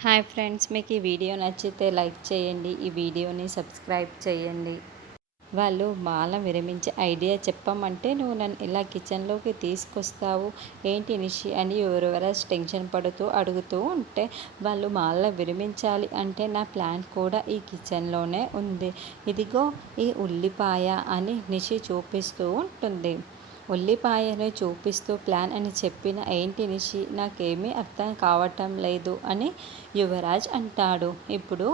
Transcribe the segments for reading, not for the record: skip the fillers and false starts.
Hi friends, మీకు ఈ video నచ్చితే లైక్ చేయండి, ఈ వీడియోని సబ్స్క్రైబ్ చేయండి. వాళ్ళు మాల విరమించే ఐడియా చెప్పమంటే నువ్వు నన్ను ఇలా కిచెన్లోకి తీసుకొస్తావు ఏంటి నిషి అని యువరాజ్ టెన్షన్ పడుతూ అడుగుతూ ఉంటే, వాళ్ళు మాల విరమించాలి అంటే నా ప్లాన్ కూడా ఈ కిచెన్లోనే ఉంది. ఇదిగో ఈ ఉల్లిపాయ అని నిషి చూపిస్తూ ఉంటుంది. ఉల్లిపాయను చూపిస్తూ ప్లాన్ అని చెప్పిన ఏంటి నిషి నాకేమీ అర్థం కావటం లేదు అని యువరాజ్ అంటాడు. ఇప్పుడు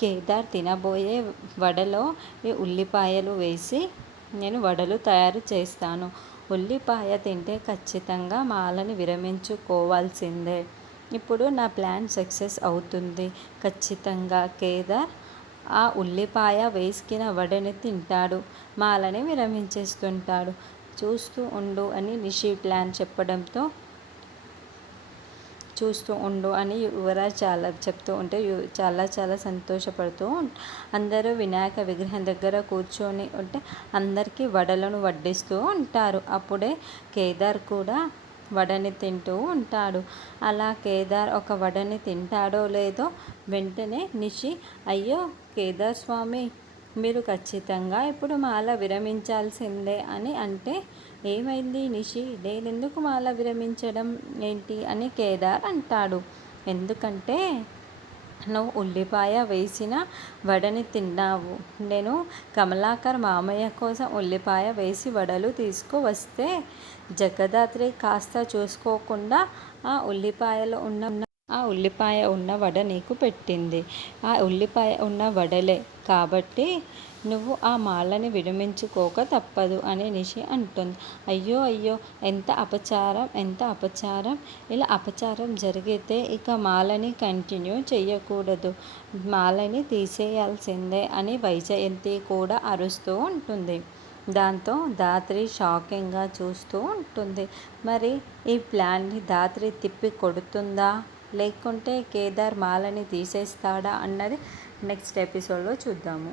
కేదార్ తినబోయే వడలో ఈ ఉల్లిపాయలు వేసి నేను వడలు తయారు చేస్తాను. ఉల్లిపాయ తింటే ఖచ్చితంగా మాలని విరమించుకోవాల్సిందే. ఇప్పుడు నా ప్లాన్ సక్సెస్ అవుతుంది. ఖచ్చితంగా కేదార్ ఆ ఉల్లిపాయ వేసుకిన వడని తింటాడు, మాలని విరమించేస్తుంటాడు. చూస్తూ ఉండు అని నిషి ప్లాన్ చెప్పడంతో చూస్తూ ఉండు అని యువరాజ్ చాలా చెప్తూ ఉంటే చాలా సంతోషపడుతూ అందరూ వినాయక విగ్రహం దగ్గర కూర్చొని ఉంటే అందరికీ వడలను వడ్డిస్తూ ఉంటారు. అప్పుడే కేదార్ కూడా వడని తింటూ ఉంటాడు. అలా కేదార్ ఒక వడని తింటాడో లేదో వెంటనే నిషి, అయ్యో కేదార్ స్వామి, మీరు ఖచ్చితంగా ఇప్పుడు మాల విరమించాల్సిందే అని అంటే, ఏమైంది నిషి, నేనెందుకు మాల విరమించడం ఏంటి అని కేదార్ అంటాడు. ఎందుకంటే నువ్వు ఉల్లిపాయ వేసిన వడని తిన్నావు. నేను కమలాకర్ మామయ్య కోసం ఉల్లిపాయ వేసి వడలు తీసుకువస్తే జగదాత్రి కాస్త చూసుకోకుండా ఆ ఉల్లిపాయ ఉన్న వడ నీకు పెట్టింది. ఆ ఉల్లిపాయ ఉన్న వడలే కాబట్టి నువ్వు ఆ మాలని విరమించుకోక తప్పదు అని నిషి అంటుంది. అయ్యో అయ్యో, ఎంత అపచారం, ఎంత అపచారం. ఇలా అపచారం జరిగితే ఇక మాలని కంటిన్యూ చేయకూడదు, మాలని తీసేయాల్సిందే అని వైజయంతి కూడా అరుస్తూ ఉంటుంది. దాంతో ధాత్రి షాకింగ్గా చూస్తూ ఉంటుంది. మరి ఈ ప్లాన్ని ధాత్రి తిప్పి కొడుతుందా, లేకుంటే కేదార్ మాలని తీసేస్తాడా అన్నది నెక్స్ట్ ఎపిసోడ్లో చూద్దాము.